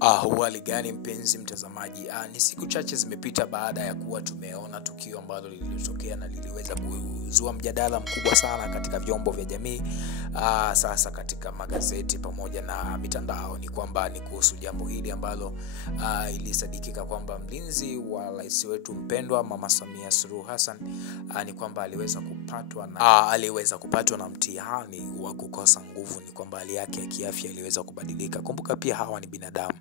Hali gani mpenzi mtazamaji? Ni siku chache zimepita baada ya kuwa tumeona tukio ambalo lilitokea na liliweza kuzua mjadala mkubwa sana katika vyombo vya jamii, sasa katika magazeti pamoja na mitandao. Ni kwamba ni kuhusu jambo hili ambalo ilisadikika kwamba mlinzi wa rais wetu mpendwa Mama Samia Suluhu Hassan ni kwamba aliweza kupatwa na mtihani wa kukosa nguvu. Ni kwamba hali yake ya kiafya iliweza kubadilika. Kumbuka pia hawa ni binadamu.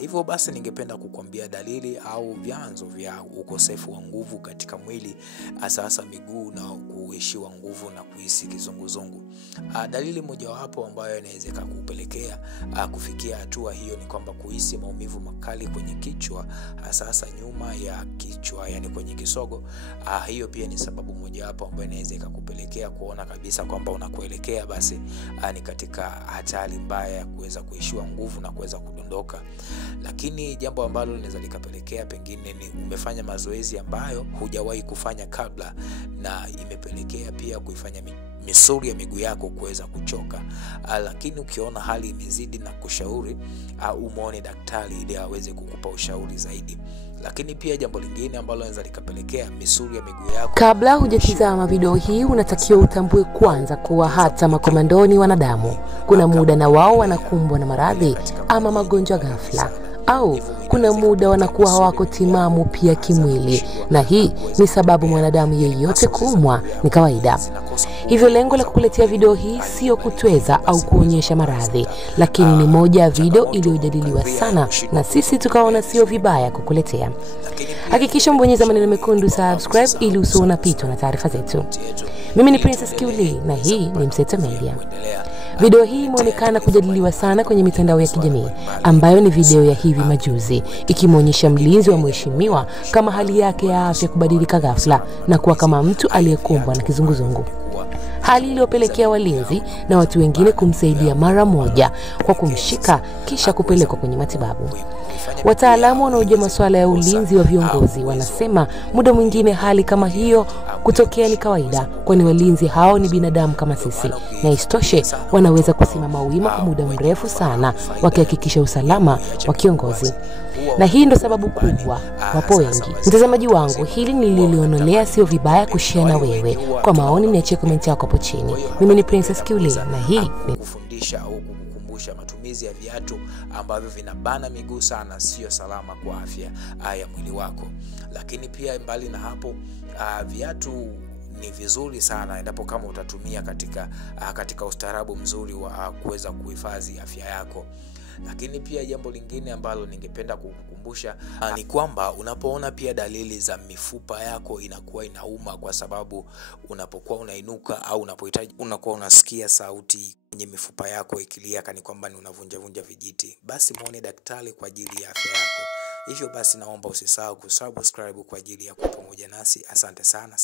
Hivyo basi ningependa kukuambia dalili au vyanzo vya ukosefu wa nguvu katika mwili, hasa miguu na kuishiwa nguvu na kuhisi kizunguzungu. Dalili mojawapo ambayo inaweza kukupelekea kufikia hatua hiyo ni kwamba kuhisi maumivu makali kwenye kichwa, hasa nyuma ya kichwa, yani kwenye kisogo. Hiyo pia ni sababu mojawapo ambayo inaweza kukupelekea kuona kabisa kwamba unakoelekea basi ni katika hatari mbaya ya kuweza kuishiwa nguvu na kuweza kudondoka. Lakini jambo ambalo linaweza likapelekea pengine ni umefanya mazoezi ambayo hujawahi kufanya kabla, na imepelekea pia kuifanya misuli ya miguu yako kuweza kuchoka. Lakini ukiona hali imezidi na kushauri umuone daktari ili aweze kukupa ushauri zaidi. Lakini pia jambo lingine ambalo linaweza likapelekea misuli ya miguu yako. Kabla hujatizama video hii, unatakiwa utambue kwanza kuwa hata makomandoni wanadamu. Kuna muda na wao wanakumbwa na maradhi ama magonjwa ghafla, au kuna muda wanakuwa hawako timamu pia kimwili, na hii ni sababu mwanadamu yeyote kuumwa ni kawaida. Hivyo lengo la kukuletea video hii sio kutweza au kuonyesha maradhi, lakini ni moja ya video iliyojadiliwa sana na sisi tukaona sio vibaya kukuletea. Hakikisha mbonyeza maneno mekundu subscribe ili usiwe unapitwa na taarifa zetu. Mimi ni Princess Kiuli na hii ni Mseto Media. Video hii imeonekana kujadiliwa sana kwenye mitandao ya kijamii, ambayo ni video ya hivi majuzi ikimwonyesha mlinzi wa mheshimiwa kama hali yake ya afya kubadilika ghafla na kuwa kama mtu aliyekumbwa na kizunguzungu. Hali iliyopelekea walinzi na watu wengine kumsaidia mara moja kwa kumshika kisha kupelekwa kwenye matibabu. Wataalamu wanaojua masuala ya ulinzi wa viongozi wanasema muda mwingine hali kama hiyo kutokea ni kawaida, kwani walinzi hao ni binadamu kama sisi, na isitoshe wanaweza kusimama wima kwa muda mrefu sana wakihakikisha usalama wa kiongozi. Na hii ndo sababu kubwa wapo wengi. Mtazamaji wangu, hili nililionelea sio vibaya kushare na wewe. Kwa maoni niachie comment yako hapo chini. Mimi ni Princess Kiuli na hii ni kufundisha au kukukumbusha matumizi ya viatu ambavyo vinabana miguu sana sio salama kwa afya ya mwili wako. Lakini pia mbali na hapo, viatu ni vizuri sana endapo kama utatumia katika ustaarabu mzuri wa kuweza kuhifadhi afya yako. Lakini pia jambo lingine ambalo ningependa kukukumbusha ni kwamba unapoona pia dalili za mifupa yako inakuwa inauma, kwa sababu unapokuwa unainuka au unapohitaji unakuwa unasikia sauti kwenye mifupa yako ikilia kana kwamba ni unavunja vijiti, basi muone daktari kwa ajili ya afya yako. Hivyo basi naomba usisahau kusubscribe kwa ajili ya kuwa pamoja nasi. Asante sana.